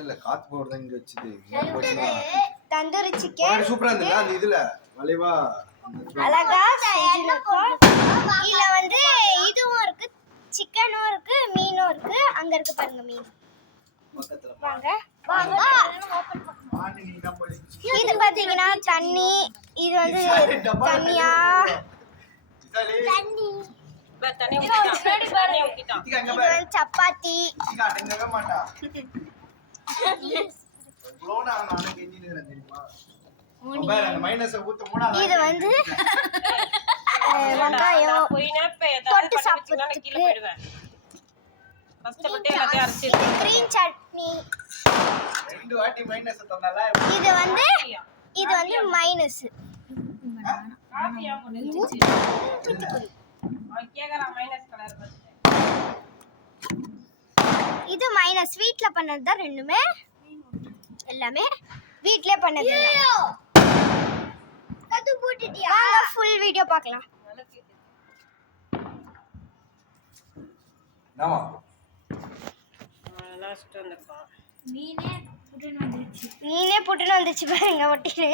இல்ல காத்து போறத இங்க வச்சிட்டு தந்தூரி சிக்கன் சூப்பரா இருந்தது அந்த இதுல வளைவா அழகா செஞ்சிருக்கோம். இதுல வந்து இதுவும் இருக்கு, சிக்கனும் இருக்கு, மீனும் இருக்கு. அங்க இருக்கு பாருங்க மீன். வாங்க வாங்க. இது பாத்தீங்கன்னா தண்ணி. இது வந்து தண்ணியா தண்ணி. இது வந்து சப்பாத்தி. இது வந்து வெங்காயம் தொட்டு சாப்பிடுறதுக்கு. கிரீன் சட்னி. இது வந்து மைனஸ். இது மைனஸ். வீட்ல பண்ணது தான் ரெண்டுமே. எல்லாமே வீட்லயே பண்ணது. அது போட்டுட்டியா? வாங்க ஃபுல் வீடியோ பார்க்கலாம். நாமா லாஸ்ட் வந்தப்பா மீனே புட்டுன்னு வந்துச்சு பாருங்க ஒட்டினு.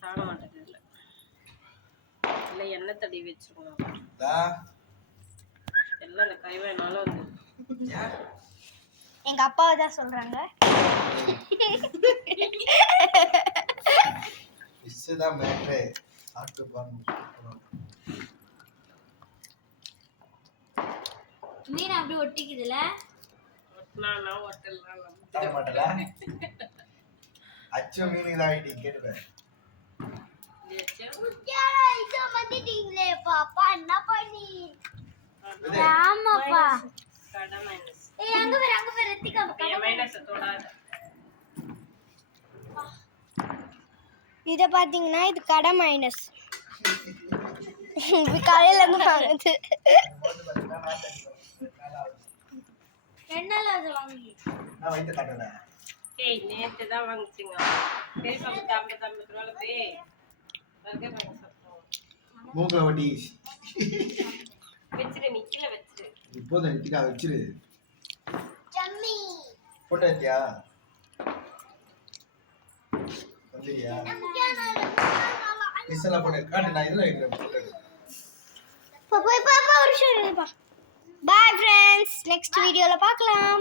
சாட மாட்டேங்குது. இல்ல எண்ணெய் தடவி வச்சுக்கணும். எல்லாம் அந்த கைவேனால வந்து எங்க அப்பாவை தான் சொல்றாங்க. இதுதான் மேட்ரே. சாப்பிட்டு பாருங்க. மீன் அப்படி ஒட்டிக்குதுல. ஒட்டலாம் ஒட்டலாம் தாங்க மாட்டல. அச்சு மீனுக்கு தான் ஐடி கேட்டுப்பேன். முக்கியமா இத வந்துட்டீங்களே பாப்பா என்ன பண்ணி? ஆமாப்பா. கடை மைனஸ். ஏய் அங்க வர எத்திக்கா கடை மைனஸ் தொடாத. இத பாத்தீங்கன்னா இது கடை மைனஸ். இது கடையில இருந்து வாங்குது. என்னல அது வாங்கி? நான் வைத்து காட்டல. ஏய் நேத்து தான் வாங்குறீங்க. பேய் பாப்பு 50 ரூபாய்ல பேய். வர்க்கே வாங்க சாப்பிட்டோம். மூக்க வட்டி. வெச்சிரு நிக்கல வெச்சிரு. இப்போதான் நிக்கா வெச்சிரு. ஜம்மி. போட்டாத்தியா? வந்துறியா? இசல போடு காட்டு நான் இதுல வைக்கிறேன். பாப்பா ஒரு ஷோ இருப்பா. Bye friends, next video la paakalam.